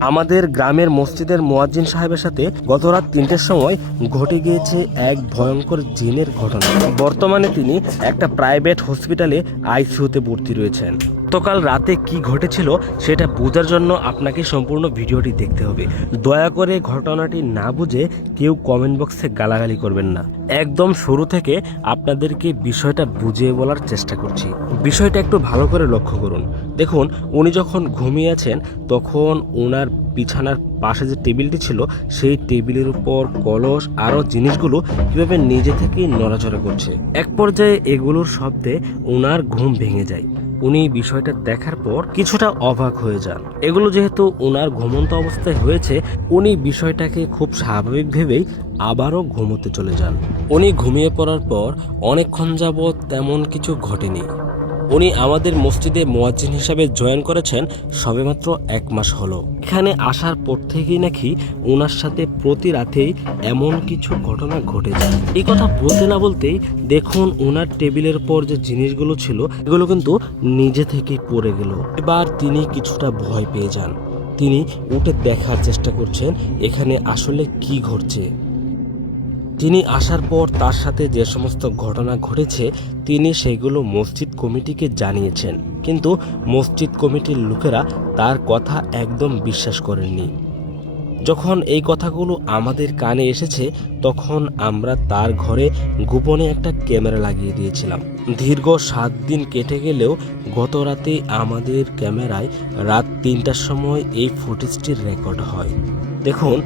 আমাদের গ্রামের মসজিদের মুয়াজ্জিন সাহেবের সাথে গত রাত ৩টের সময় ঘটে গিয়েছে এক ভয়ঙ্কর জিনের ঘটনা। বর্তমানে তিনি একটা প্রাইভেট হসপিটালে আইসিইউতে ভর্তি রয়েছেন। গতকাল রাতে কি ঘটেছিল সেটা বোঝার জন্য আপনাকে সম্পূর্ণ ভিডিওটি দেখতে হবে। দয়া করে ঘটনাটি না বুঝে কেউ কমেন্ট বক্সে গালাগালি করবেন না। একদম শুরু থেকে আপনাদেরকে বিষয়টা বুঝিয়ে বলার চেষ্টা করছি। বিষয়টা একটু ভালো করে লক্ষ্য করুন। দেখুন, উনি যখন ঘুমিয়ে আছেন তখন ওনার বিছানার পাশে যে টেবিলটি ছিল সেই টেবিলের উপর কলস আরও জিনিসগুলো কীভাবে নিজে থেকেই নড়াচড়া করছে। এক পর্যায়ে এগুলোর শব্দে ওনার ঘুম ভেঙে যায়। উনি বিষয়টা দেখার পর কিছুটা অবাক হয়ে যান। এগুলো যেহেতু ওনার ঘুমন্ত অবস্থায় হয়েছে, উনি বিষয়টাকে খুব স্বাভাবিক ভেবেই আবারও ঘুমোতে চলে যান। উনি ঘুমিয়ে পড়ার পর অনেকক্ষণ যাবৎ তেমন কিছু ঘটেনি। উনি আমাদের মসজিদে মুয়াজ্জিন হিসাবে জয়েন করেছেন সবেমাত্র 1 মাস হলো। এখানে আসার পর থেকেই নাকি ওনার সাথে প্রতি রাতেই এমন কিছু ঘটনা ঘটে যায়। এই কথা বলতে না বলতেই দেখুন ওনার টেবিলের পর যে জিনিসগুলো ছিল এগুলো কিন্তু নিজে থেকেই পড়ে গেল। এবার তিনি কিছুটা ভয় পেয়ে যান। তিনি উঠে দেখার চেষ্টা করছেন এখানে আসলে কি ঘটছে। তিনি আসার পর তার সাথে যে সমস্ত ঘটনা ঘটেছে তিনি সেগুলো মসজিদ কমিটিকে জানিয়েছেন, কিন্তু মসজিদ কমিটির লোকেরা তার কথা একদম বিশ্বাস করেননি। যখন এই কথাগুলো আমাদের কানে এসেছে তখন আমরা তার ঘরে গোপনে একটা ক্যামেরা লাগিয়ে দিয়েছিলাম। দীর্ঘ 7 দিন কেটে গেলেও গত রাতে আমাদের ক্যামেরায় রাত 3টার সময় এই ফুটেজটির রেকর্ড হয়। দেখুন,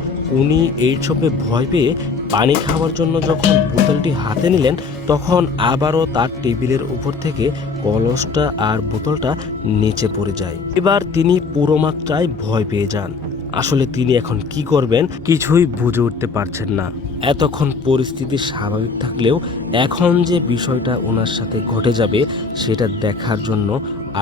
উনি এইসবে ভয় পেয়ে পানি খাওয়ার জন্য যখন বোতলটি হাতে নিলেন তখন আবারও তার টেবিলের উপর থেকে কলসটা আর বোতলটা নিচে পড়ে যায়। এবার তিনি পুরো মাত্রায় ভয় পেয়ে যান। আসলে তিনি এখন কি করবেন কিছুই বুঝে উঠতে পারছেন না। এতক্ষণ পরিস্থিতি স্বাভাবিক থাকলেও এখন যে বিষয়টা ওনার সাথে ঘটে যাবে সেটা দেখার জন্য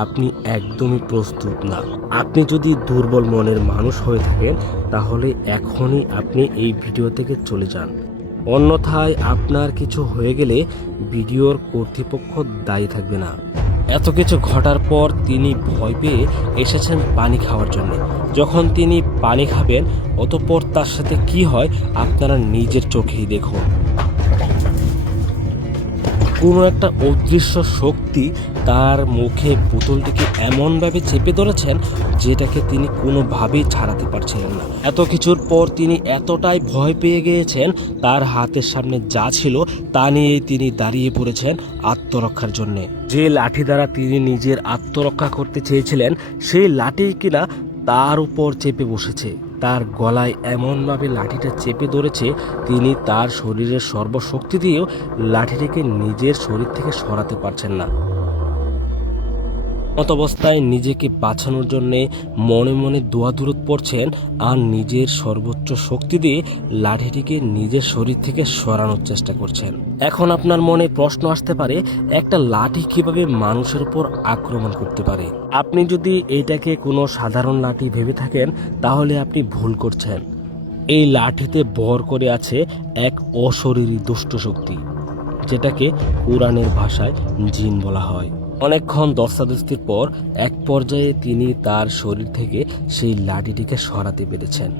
আপনি একদমই প্রস্তুত না। আপনি যদি দুর্বল মনের মানুষ হয়ে থাকেন তাহলে এখনই আপনি এই ভিডিও থেকে চলে যান। অন্যথায় আপনার কিছু হয়ে গেলে ভিডিওর কর্তৃপক্ষ দায়ী থাকবে না। এত কিছু ঘটার পর তিনি ভয় পেয়ে এসেছেন পানি খাওয়ার জন্য। যখন তিনি পানি খাবেন অতঃপর তার সাথে কি হয় আপনারা নিজের চোখেই দেখুন। কোনো একটা অদৃশ্য শক্তি তার মুখে বোতলটিকে এমনভাবে চেপে ধরেছেন যেটাকে তিনি কোনোভাবেই ছাড়াতে পারছিলেন না। এত কিছুর পর তিনি এতটাই ভয় পেয়ে গিয়েছেন তার হাতের সামনে যা ছিল তা নিয়েই তিনি দাঁড়িয়ে পড়েছেন আত্মরক্ষার জন্যে। যে লাঠি দ্বারা তিনি নিজের আত্মরক্ষা করতে চেয়েছিলেন সেই লাঠি কিনা তার উপর চেপে বসেছে। তার গলায় এমনভাবে লাঠিটা চেপে ধরেছে তিনি তার শরীরের সর্বশক্তি দিয়েও লাঠিটিকে নিজের শরীর থেকে সরাতে পারছেন না। মত অবস্থায় নিজেকে বাঁচানোর জন্য মনে মনে দোয়া দরুদ পড়ছেন আর নিজের সর্বোচ্চ শক্তি দিয়ে লাঠিটিকে নিজের শরীর থেকে সরানোর চেষ্টা করছেন। এখন আপনার মনে প্রশ্ন আসতে পারে একটা লাঠি কিভাবে মানুষের উপর আক্রমণ করতে পারে। আপনি যদি এইটাকে কোনো সাধারণ লাঠি ভেবে থাকেন তাহলে আপনি ভুল করছেন। এই লাঠিতে ভর করে আছে এক অশরীরী দুষ্ট শক্তি, যেটাকে কোরআনের ভাষায় জিন বলা হয়। অনেকক্ষণ দস্তাদস্তির পর এক পর্যায়ে তিনি তার শরীর থেকে সেই লাঠিটিকে সরাতে পেরেছেন,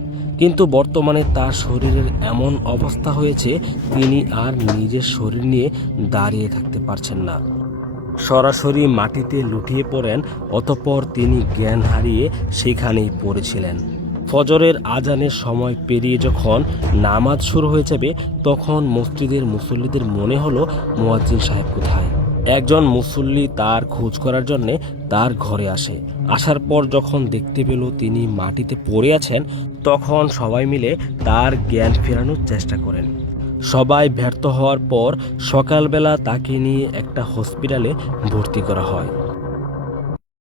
কিন্তু বর্তমানে তার শরীরের এমন অবস্থা হয়েছে তিনি আর নিজের শরীর নিয়ে দাঁড়িয়ে থাকতে পারছেন না। সরাসরি মাটিতে লুটিয়ে পড়েন। অতঃপর তিনি জ্ঞান হারিয়ে সেখানেই পড়েছিলেন। ফজরের আজানের সময় পেরিয়ে যখন নামাজ শুরু হয়ে যাবে তখন মসজিদের মুসল্লিদের মনে হলো মুয়াজ্জিন সাহেব কোথায়। একজন মুসল্লি তার খোঁজ করার জন্যে তার ঘরে আসে। আসার পর যখন দেখতে পেল তিনি মাটিতে পড়ে আছেন তখন সবাই মিলে তার জ্ঞান ফেরানোর চেষ্টা করেন। সবাই ব্যর্থ হওয়ার পর সকালবেলা তাকে নিয়ে একটা হসপিটালে ভর্তি করা হয়।